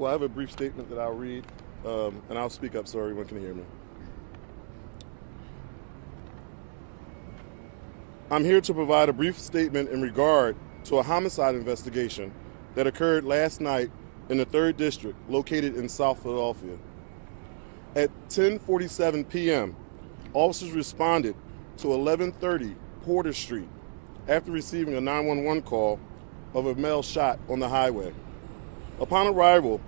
Well, I have a brief statement that I'll read, and I'll speak up so everyone can hear me. I'm here to provide a brief statement in regard to a homicide investigation that occurred last night in the 3rd District, located in South Philadelphia. At 10:47 p.m., officers responded to 1130 Porter Street after receiving a 911 call of a male shot on the highway. Upon arrival,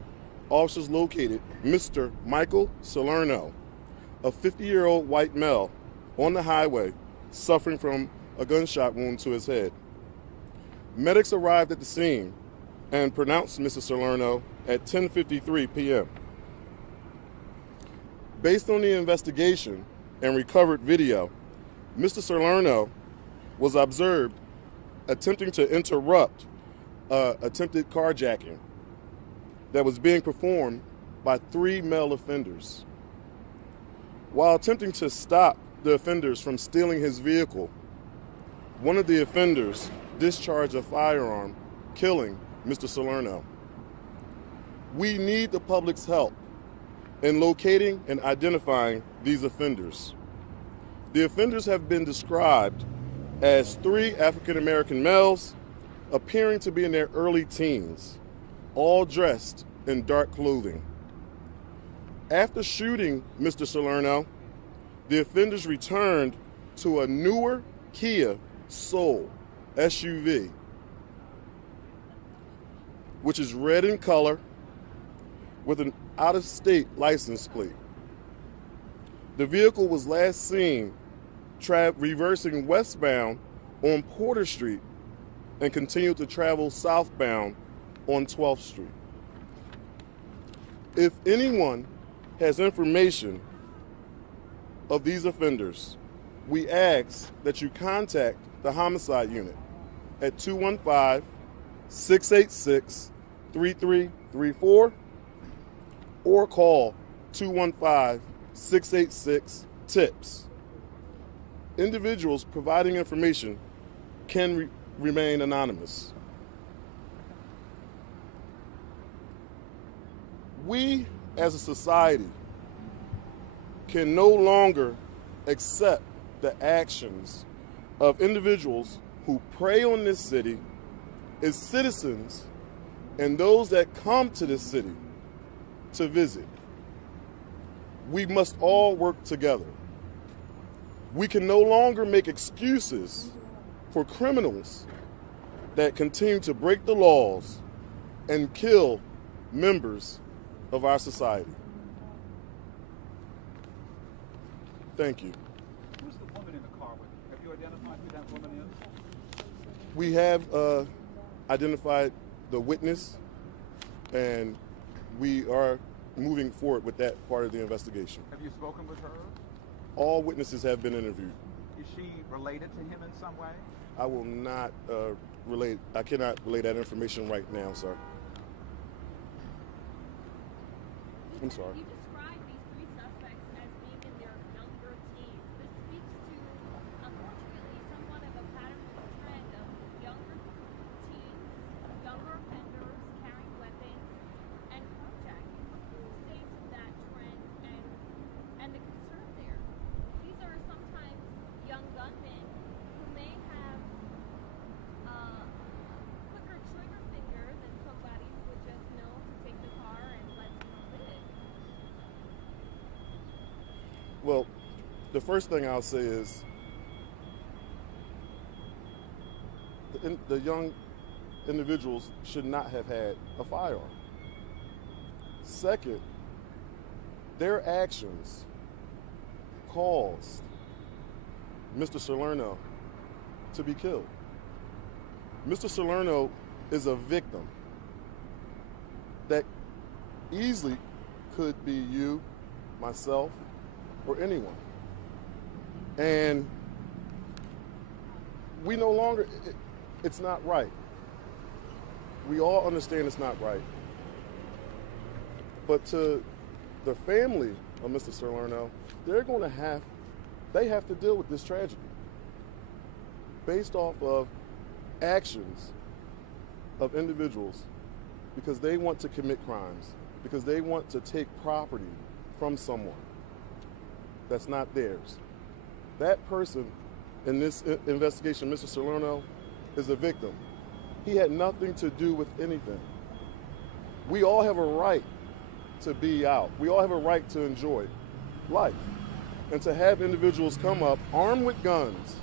officers located Mr. Michael Salerno, a 50-year-old white male, on the highway suffering from a gunshot wound to his head. Medics arrived at the scene and pronounced Mr. Salerno at 10:53 p.m. Based on the investigation and recovered video, Mr. Salerno was observed attempting to interrupt attempted carjacking that was being performed by 3 male offenders. While attempting to stop the offenders from stealing his vehicle, one of the offenders discharged a firearm, killing Mr. Salerno. We need the public's help in locating and identifying these offenders. The offenders have been described as 3 African-American males appearing to be in their early teens, all dressed in dark clothing. After shooting Mr. Salerno, the offenders returned to a newer Kia Soul SUV, which is red in color with an out-of-state license plate. The vehicle was last seen reversing westbound on Porter Street and continued to travel southbound on 12th Street. If anyone has information of these offenders, we ask that you contact the homicide unit at 215-686-3334 or call 215-686-TIPS. Individuals providing information can remain anonymous. We, as a society, can no longer accept the actions of individuals who prey on this city, its citizens, and those that come to this city to visit. We must all work together. We can no longer make excuses for criminals that continue to break the laws and kill members of our society. Thank you. Who's the woman in the car with you? Have you identified who that woman is? We have identified the witness, and we are moving forward with that part of the investigation. Have you spoken with her? All witnesses have been interviewed. Is she related to him in some way? I will not I cannot relay that information right now, sir. I'm sorry. You described these 3 suspects as being in their younger teens. This speaks to, unfortunately, somewhat of a pattern and trend of younger teens, younger offenders carrying weapons and carjacking. What can you say to that trend and the concern there? These are sometimes young gunmen who may have a quicker trigger finger than somebody who would just know to take the car and let someone live. Well, the first thing I'll say is the young individuals should not have had a firearm. Second, their actions caused Mr. Salerno to be killed. Mr. Salerno is a victim that easily could be you, myself, or anyone. And we no longer, it's not right. We all understand it's not right. But to the family of Mr. Salerno, they have to deal with this tragedy based off of actions of individuals because they want to commit crimes because they want to take property from someone that's not theirs. That person in this investigation, Mr. Salerno, is a victim. He had nothing to do with anything. We all have a right to be out. We all have a right to enjoy life. And to have individuals come up armed with guns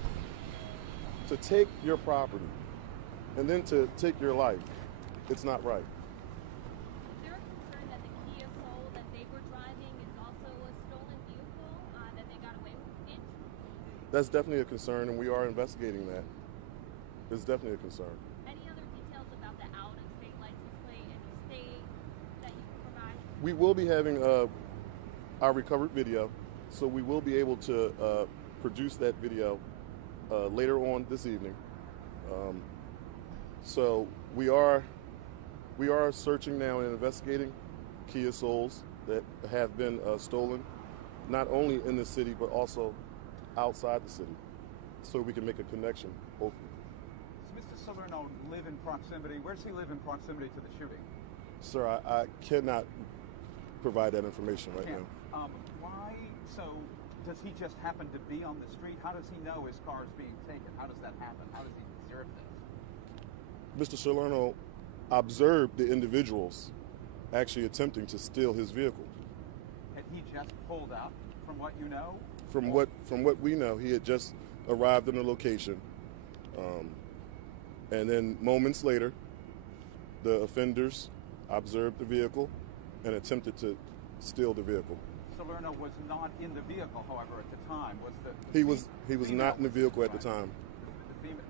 to take your property and then to take your life, it's not right. Is there a concern that the Kia Soul that they were driving is also a stolen vehicle that they got away with? That's definitely a concern, and we are investigating that. It's definitely a concern. Any other details about the out-of-state license plate, any state that you can provide? We will be having our recovered video, so we will be able to produce that video later on this evening. So we are searching now and investigating Kia Souls that have been stolen, not only in the city but also outside the city, so we can make a connection, hopefully. Does Mr. Salerno live in proximity? Where does he live in proximity to the shooting? Sir, I cannot provide that information right now. Why? So does he just happen to be on the street? How does he know his car is being taken? How does that happen? How does he observe this? Mr. Salerno observed the individuals actually attempting to steal his vehicle. Had he just pulled up, from what you know? From what we know, he had just arrived in the location, and then moments later, the offenders observed the vehicle and attempted to steal the vehicle. Salerno was not in the vehicle, however, at the time. He was not in the vehicle at the time.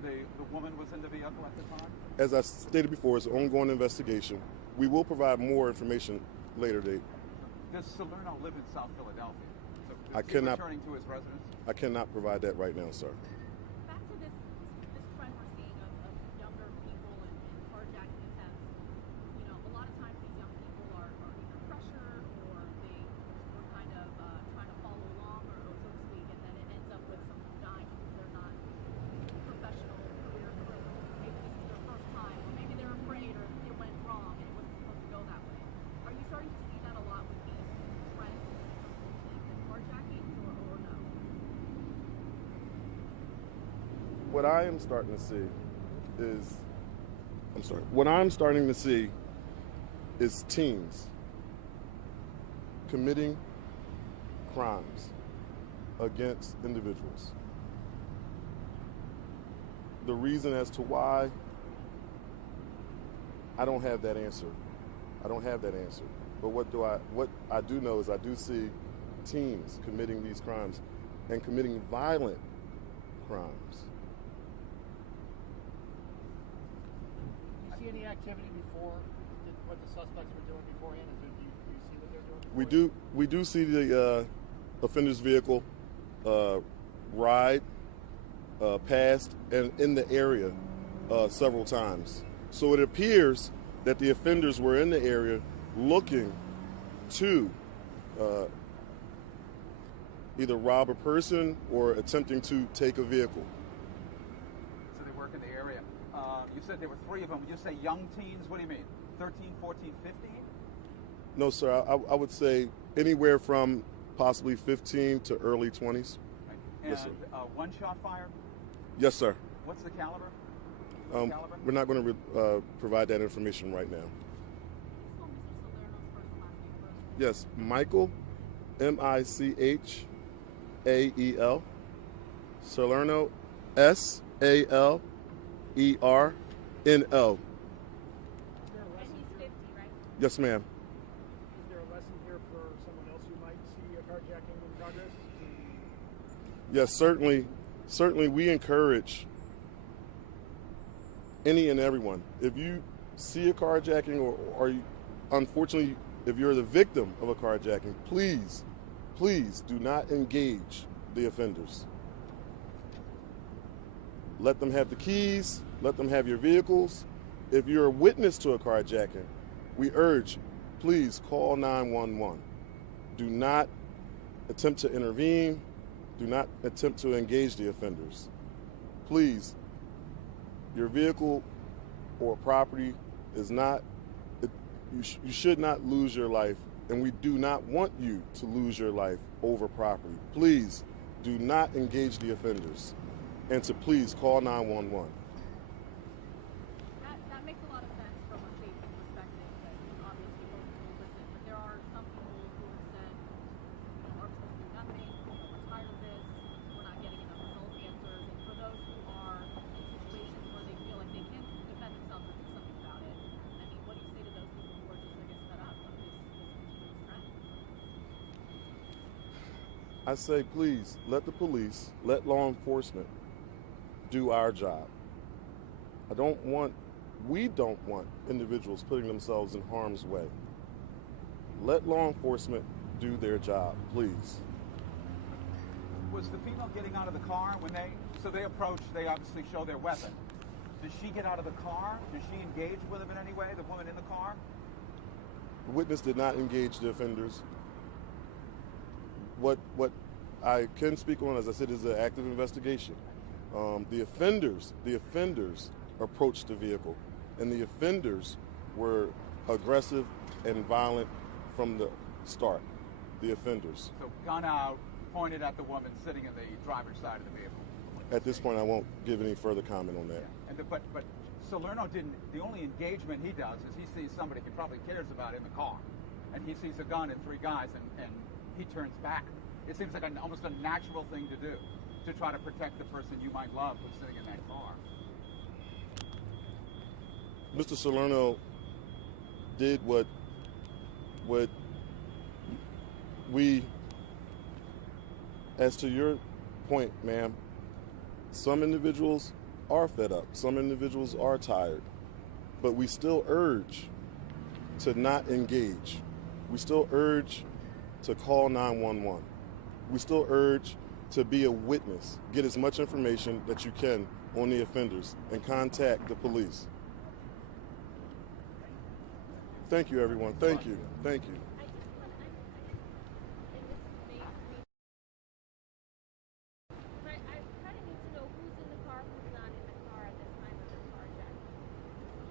The woman was in the vehicle at the time? As I stated before, it's an ongoing investigation. We will provide more information later date. Does Salerno live in South Philadelphia? So I is he cannot. returning to his residence? I cannot provide that right now, sir. Back to this trend we're seeing of younger people and carjacking attempts. You know, a lot of times these young people are either pressured or they were kind of trying to follow along, or so to speak, and then it ends up with someone dying because they're not professional career criminals. Maybe this is their first time, or maybe they're afraid, or it went wrong and it wasn't supposed to go that way. Are you starting to see that a lot with these trends and carjacking, or no? What I am starting to see is, what I'm starting to see is teens committing crimes against individuals. The reason as to why, I don't have that answer. But what I do know is I do see teens committing these crimes and committing violent crimes. Do you see any activity before what the suspects were doing beforehand? Do you see what they're doing? We do see the offender's vehicle ride past and in the area several times. So it appears that the offenders were in the area looking to either rob a person or attempting to take a vehicle. So they work in the area. You said there were three of them. You say young teens? What do you mean? 13, 14, 15? No, sir. I would say anywhere from possibly 15 to early 20s. Right. And Yes, sir. One shot fired? Yes, sir. What's the caliber? We're not going to provide that information right now. Spell Mr. Salerno's first and last name first. Yes, Michael, Michael, Salerno, Salerno. Is there a And lesson? he's 50, right? Yes, ma'am. Is there a lesson here for someone else who might see a carjacking in progress? Yes, certainly. Certainly, we encourage any and everyone. If you see a carjacking, or you, unfortunately, if you're the victim of a carjacking, please do not engage the offenders. Let them have the keys. Let them have your vehicles. If you're a witness to a carjacking, we urge, please call 911. Do not attempt to intervene. Do not attempt to engage the offenders. Please, your vehicle or property is not You should not lose your life, and we do not want you to lose your life over property. Please do not engage the offenders, and to please call 911. That makes a lot of sense from a safety perspective, that obviously most people listen, but there are some people who have said, our supposed to do nothing, we're tired of this, we're not getting enough result answers, and for those who are in situations where they feel like they can't defend themselves or do something about it, I mean, what do you say to those people who are just, I guess, fed up of this continuous trend? I say, please, let the police, let law enforcement do our job. We don't want individuals putting themselves in harm's way. Let law enforcement do their job, please. Was the female getting out of the car when they approach, they obviously show their weapon. Does she get out of the car? Does she engage with him in any way, the woman in the car? The witness did not engage the offenders. What I can speak on, as I said, is an active investigation. The offenders approached the vehicle, and the offenders were aggressive and violent from the start. The offenders. So gun out, pointed at the woman sitting in the driver's side of the vehicle. At this point, I won't give any further comment on that. And but Salerno didn't. The only engagement he does is he sees somebody he probably cares about in the car, and he sees a gun and three guys, and he turns back. It seems like almost a natural thing to do, to try to protect the person you might love who's sitting in that car. Mr. Salerno did what we, as to your point, ma'am, some individuals are fed up, some individuals are tired, but we still urge to not engage. We still urge to call 911. We still urge to be a witness, get as much information that you can on the offenders, and contact the police. Thank you, everyone. Thank you. Thank you. I kind of need to know who's in the car, who's not in the car at the time of the carjacking.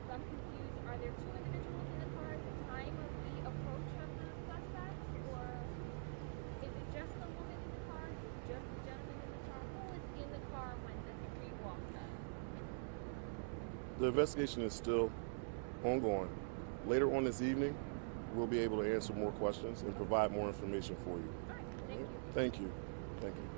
So I'm confused. Are there two individuals in the car at the time of the approach of the suspects, or is it just the woman in the car? Is it just the gentleman in the car? Who is in the car when the three walked up? The investigation is still ongoing. Later on this evening, we'll be able to answer more questions and provide more information for you. All right, thank you. Thank you. Thank you.